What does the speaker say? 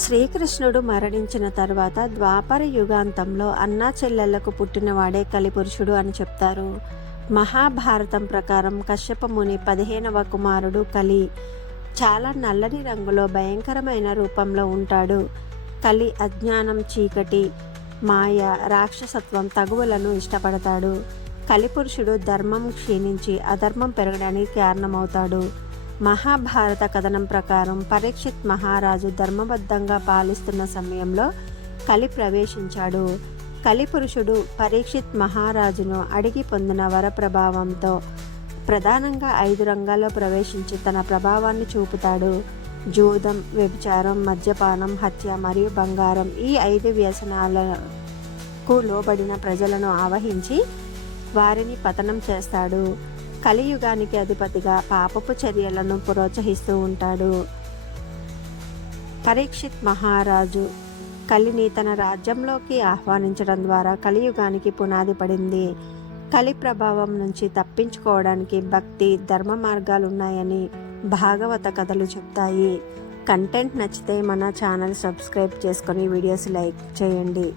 శ్రీకృష్ణుడు మరణించిన తర్వాత ద్వాపర యుగాంతంలో అన్నా చెల్లెళ్లకు పుట్టినవాడే కలిపురుషుడు అని చెప్తారు. మహాభారతం ప్రకారం కశ్యప ముని 15వ కుమారుడు కలి. చాలా నల్లని రంగులో భయంకరమైన రూపంలో ఉంటాడు. కలి అజ్ఞానం, చీకటి, మాయ, రాక్షసత్వం, తగువులను ఇష్టపడతాడు. కలిపురుషుడు ధర్మం క్షీణించి అధర్మం పెరగడానికి కారణమవుతాడు. మహాభారత కథనం ప్రకారం పరీక్షిత్ మహారాజు ధర్మబద్ధంగా పాలిస్తున్న సమయంలో కలి ప్రవేశించాడు. కలిపురుషుడు పరీక్షిత్ మహారాజును అడిగి పొందిన వర ప్రభావంతో ప్రధానంగా 5 రంగాల్లో ప్రవేశించి తన ప్రభావాన్ని చూపుతాడు. జూదం, వ్యభిచారం, మద్యపానం, హత్య మరియు బంగారం. ఈ 5 వ్యసనాలకు లోబడిన ప్రజలను ఆవహించి వారిని పతనం చేస్తాడు. కలియుగానికి అధిపతిగా పాపపు చర్యలను ప్రోత్సహిస్తూ ఉంటాడు. పరీక్షిత్ మహారాజు కలిని తన రాజ్యంలోకి ఆహ్వానించడం ద్వారా కలియుగానికి పునాది పడింది. కలి ప్రభావం నుంచి తప్పించుకోవడానికి భక్తి, ధర్మ మార్గాలున్నాయని భాగవత కథలు చెప్తాయి. కంటెంట్ నచ్చితే మన ఛానల్ సబ్స్క్రైబ్ చేసుకొని వీడియోస్ లైక్ చేయండి.